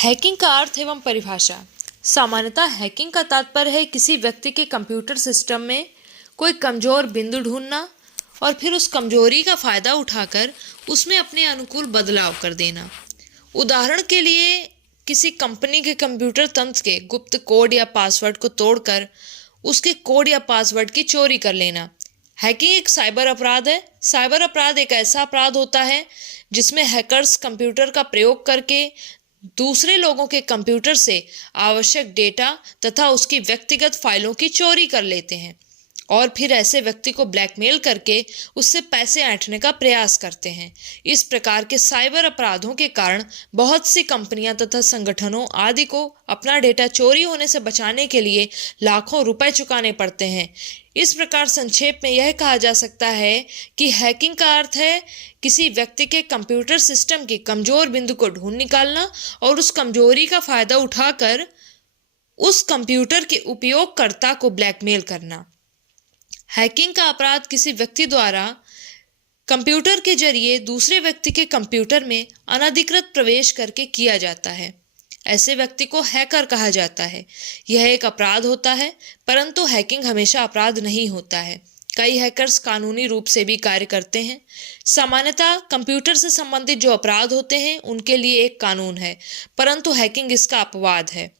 Hacking का अर्थ एवं परिभाषा। सामान्यतः हैकिंग का तात्पर्य है किसी व्यक्ति के कंप्यूटर सिस्टम में कोई कमजोर बिंदु ढूंढना और फिर उस कमजोरी का फायदा उठाकर उसमें अपने अनुकूल बदलाव कर देना। उदाहरण के लिए किसी कंपनी के कंप्यूटर तंत्र के गुप्त कोड या पासवर्ड को तोड़कर उसके कोड या पासवर्ड की चोरी कर लेना। हैकिंग एक साइबर अपराध है। साइबर अपराध एक ऐसा अपराध होता है जिसमें हैकर्स कंप्यूटर का प्रयोग करके दूसरे लोगों के कंप्यूटर से आवश्यक डेटा तथा उसकी व्यक्तिगत फाइलों की चोरी कर लेते हैं और फिर ऐसे व्यक्ति को ब्लैकमेल करके उससे पैसे ऐंठने का प्रयास करते हैं। इस प्रकार के साइबर अपराधों के कारण बहुत सी कंपनियां तथा संगठनों आदि को अपना डेटा चोरी होने से बचाने के लिए लाखों रुपए चुकाने पड़ते हैं। इस प्रकार संक्षेप में यह कहा जा सकता है कि हैकिंग का अर्थ है किसी व्यक्ति के कंप्यूटर सिस्टम की कमजोर बिंदु को ढूंढ निकालना और उस कमजोरी का फायदा उठाकर उस कंप्यूटर के उपयोगकर्ता को ब्लैकमेल करना। हैकिंग का अपराध किसी व्यक्ति द्वारा कंप्यूटर के जरिए दूसरे व्यक्ति के कंप्यूटर में अनधिकृत प्रवेश करके किया जाता है। ऐसे व्यक्ति को हैकर कहा जाता है। यह एक अपराध होता है, परंतु हैकिंग हमेशा अपराध नहीं होता है। कई हैकर्स कानूनी रूप से भी कार्य करते हैं। सामान्यतः कंप्यूटर से संबंधित जो अपराध होते हैं उनके लिए एक कानून है, परंतु हैकिंग इसका अपवाद है।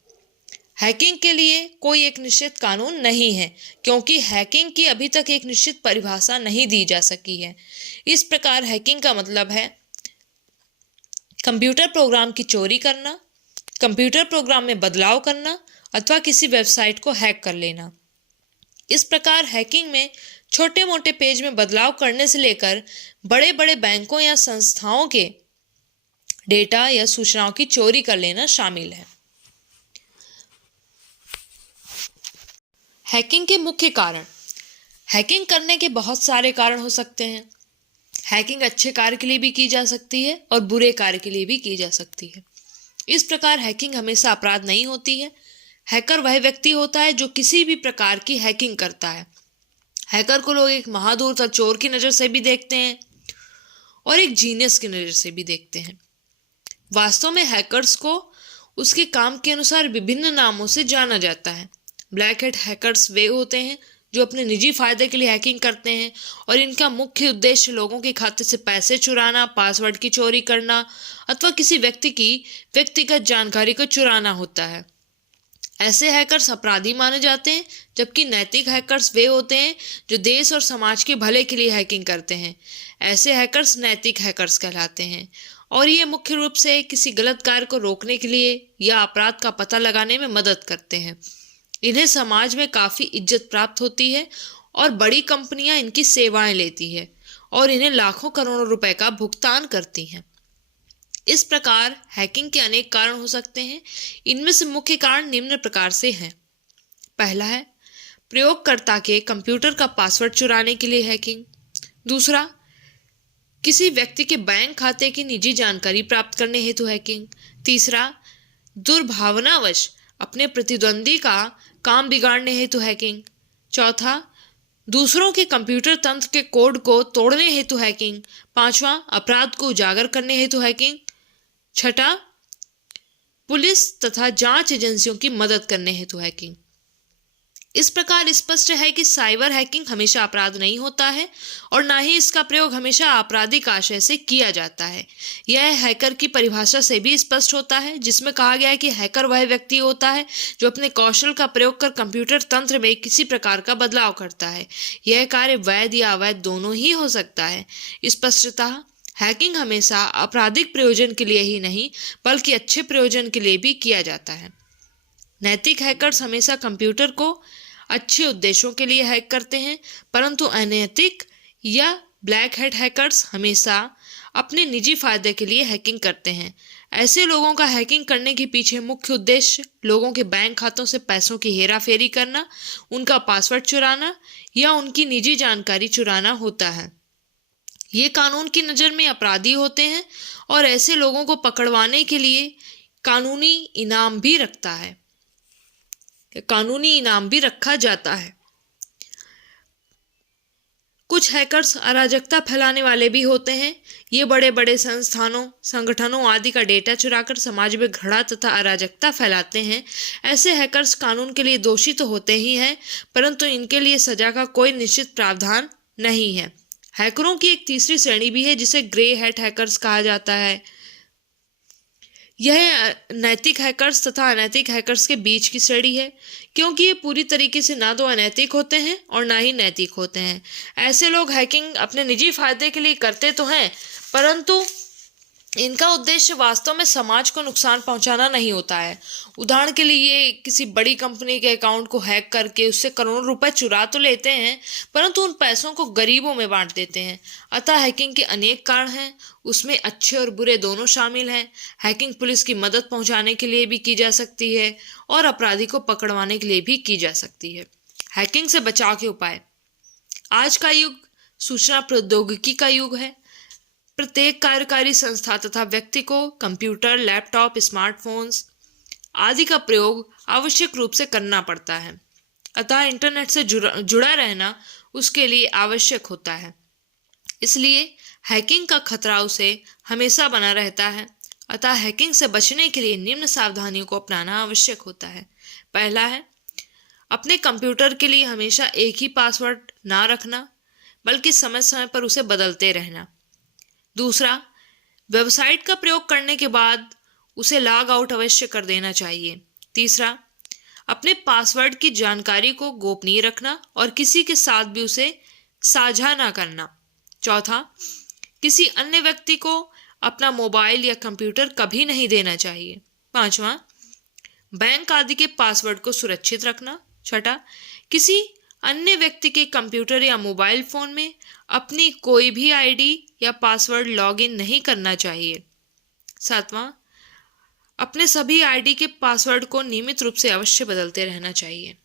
हैकिंग के लिए कोई एक निश्चित कानून नहीं है क्योंकि हैकिंग की अभी तक एक निश्चित परिभाषा नहीं दी जा सकी है। इस प्रकार हैकिंग का मतलब है कंप्यूटर प्रोग्राम की चोरी करना, कंप्यूटर प्रोग्राम में बदलाव करना अथवा किसी वेबसाइट को हैक कर लेना। इस प्रकार हैकिंग में छोटे मोटे पेज में बदलाव करने से लेकर बड़े बड़े बैंकों या संस्थाओं के डेटा या सूचनाओं की चोरी कर लेना शामिल है। हैकिंग के मुख्य कारण। हैकिंग करने के बहुत सारे कारण हो सकते हैं। हैकिंग अच्छे कार्य के लिए भी की जा सकती है और बुरे कार्य के लिए भी की जा सकती है। इस प्रकार हैकिंग हमेशा अपराध नहीं होती है। हैकर वह व्यक्ति होता है जो किसी भी प्रकार की हैकिंग करता है। हैकर को लोग एक महाधूर्त चोर की नज़र से भी देखते हैं और एक जीनियस की नज़र से भी देखते हैं। वास्तव में हैकर्स को उसके काम के अनुसार विभिन्न नामों से जाना जाता है। ब्लैक हैट हैकर्स वे होते हैं जो अपने निजी फायदे के लिए हैकिंग करते हैं और इनका मुख्य उद्देश्य लोगों के खाते से पैसे चुराना, पासवर्ड की चोरी करना अथवा किसी व्यक्ति की व्यक्तिगत जानकारी को चुराना होता है। ऐसे हैकर्स अपराधी माने जाते हैं, जबकि नैतिक हैकर्स वे होते हैं जो देश और समाज के भले के लिए हैकिंग करते हैं। ऐसे हैकर्स नैतिक हैकर्स कहलाते हैं और ये मुख्य रूप से किसी गलत कार्य को रोकने के लिए या अपराध का पता लगाने में मदद करते हैं। इन्हें समाज में काफ़ी इज्जत प्राप्त होती है और बड़ी कंपनियां इनकी सेवाएं लेती है और इन्हें लाखों करोड़ों रुपए का भुगतान करती हैं। इस प्रकार हैकिंग के अनेक कारण हो सकते हैं। इनमें से मुख्य कारण निम्न प्रकार से हैं। पहला है प्रयोगकर्ता के कंप्यूटर का पासवर्ड चुराने के लिए हैकिंग। दूसरा, किसी व्यक्ति के बैंक खाते की निजी जानकारी प्राप्त करने हेतु हैकिंग। तीसरा, दुर्भावनावश अपने प्रतिद्वंदी का काम बिगाड़ने हेतु हैकिंग। चौथा, दूसरों के कंप्यूटर तंत्र के कोड को तोड़ने हेतु हैकिंग। पांचवा, अपराध को उजागर करने हेतु हैकिंग। छठा, पुलिस तथा जांच एजेंसियों की मदद करने हेतु हैकिंग। इस प्रकार स्पष्ट है कि साइबर हैकिंग हमेशा अपराध नहीं होता है और ना ही इसका प्रयोग हमेशा आपराधिक आशय से किया जाता है। यह हैकर की परिभाषा से भी स्पष्ट होता है, जिसमें कहा गया है कि हैकर वह व्यक्ति होता है जो अपने कौशल का प्रयोग कर कंप्यूटर तंत्र में किसी प्रकार का बदलाव करता है। यह कार्य वैध या अवैध दोनों ही हो सकता है। स्पष्टतः हैकिंग हमेशा आपराधिक प्रयोजन के लिए ही नहीं बल्कि अच्छे प्रयोजन के लिए भी किया जाता है। नैतिक हैकर्स हमेशा कंप्यूटर को अच्छे उद्देश्यों के लिए हैक करते हैं, परंतु अनैतिक या ब्लैक हैट हैकर्स हमेशा अपने निजी फायदे के लिए हैकिंग करते हैं। ऐसे लोगों का हैकिंग करने के पीछे मुख्य उद्देश्य लोगों के बैंक खातों से पैसों की हेराफेरी करना, उनका पासवर्ड चुराना या उनकी निजी जानकारी चुराना होता है। ये कानून की नज़र में अपराधी होते हैं और ऐसे लोगों को पकड़वाने के लिए कानूनी इनाम भी रखा जाता है। कुछ हैकर्स अराजकता फैलाने वाले भी होते हैं। ये बड़े बड़े संस्थानों, संगठनों आदि का डेटा चुराकर समाज में घृणा तथा अराजकता फैलाते हैं। ऐसे हैकर्स कानून के लिए दोषी तो होते ही हैं, परंतु इनके लिए सजा का कोई निश्चित प्रावधान नहीं है। हैकरों की एक तीसरी श्रेणी भी है जिसे ग्रे हैट हैकर्स कहा जाता है। यह नैतिक हैकर्स तथा अनैतिक हैकर्स के बीच की श्रेणी है, क्योंकि ये पूरी तरीके से ना तो अनैतिक होते हैं और ना ही नैतिक होते हैं। ऐसे लोग हैकिंग अपने निजी फायदे के लिए करते तो हैं, परंतु इनका उद्देश्य वास्तव में समाज को नुकसान पहुंचाना नहीं होता है। उदाहरण के लिए ये किसी बड़ी कंपनी के अकाउंट को हैक करके उससे करोड़ों रुपए चुरा तो लेते हैं, परंतु उन पैसों को गरीबों में बांट देते हैं। अतः हैकिंग के अनेक कारण हैं, उसमें अच्छे और बुरे दोनों शामिल हैं। हैकिंग पुलिस की मदद पहुंचाने के लिए भी की जा सकती है और अपराधी को पकड़वाने के लिए भी की जा सकती है। हैकिंग से बचाव के उपाय। आज का युग सूचना प्रौद्योगिकी का युग है। प्रत्येक कार्यकारी संस्था तथा व्यक्ति को कंप्यूटर, लैपटॉप, स्मार्टफोन्स आदि का प्रयोग आवश्यक रूप से करना पड़ता है। अतः इंटरनेट से जुड़ा रहना उसके लिए आवश्यक होता है। इसलिए हैकिंग का खतरा उसे हमेशा बना रहता है। अतः हैकिंग से बचने के लिए निम्न सावधानियों को अपनाना आवश्यक होता है। पहला है, अपने कंप्यूटर के लिए हमेशा एक ही पासवर्ड ना रखना, बल्कि समय समय पर उसे बदलते रहना। दूसरा, वेबसाइट का प्रयोग करने के बाद उसे लॉग आउट अवश्य कर देना चाहिए। तीसरा, अपने पासवर्ड की जानकारी को गोपनीय रखना और किसी के साथ भी उसे साझा ना करना। चौथा, किसी अन्य व्यक्ति को अपना मोबाइल या कंप्यूटर कभी नहीं देना चाहिए। पांचवा, बैंक आदि के पासवर्ड को सुरक्षित रखना। छठा, किसी अन्य व्यक्ति के कंप्यूटर या मोबाइल फोन में अपनी कोई भी आईडी या पासवर्ड लॉगिन नहीं करना चाहिए। सातवां, अपने सभी आईडी के पासवर्ड को नियमित रूप से अवश्य बदलते रहना चाहिए।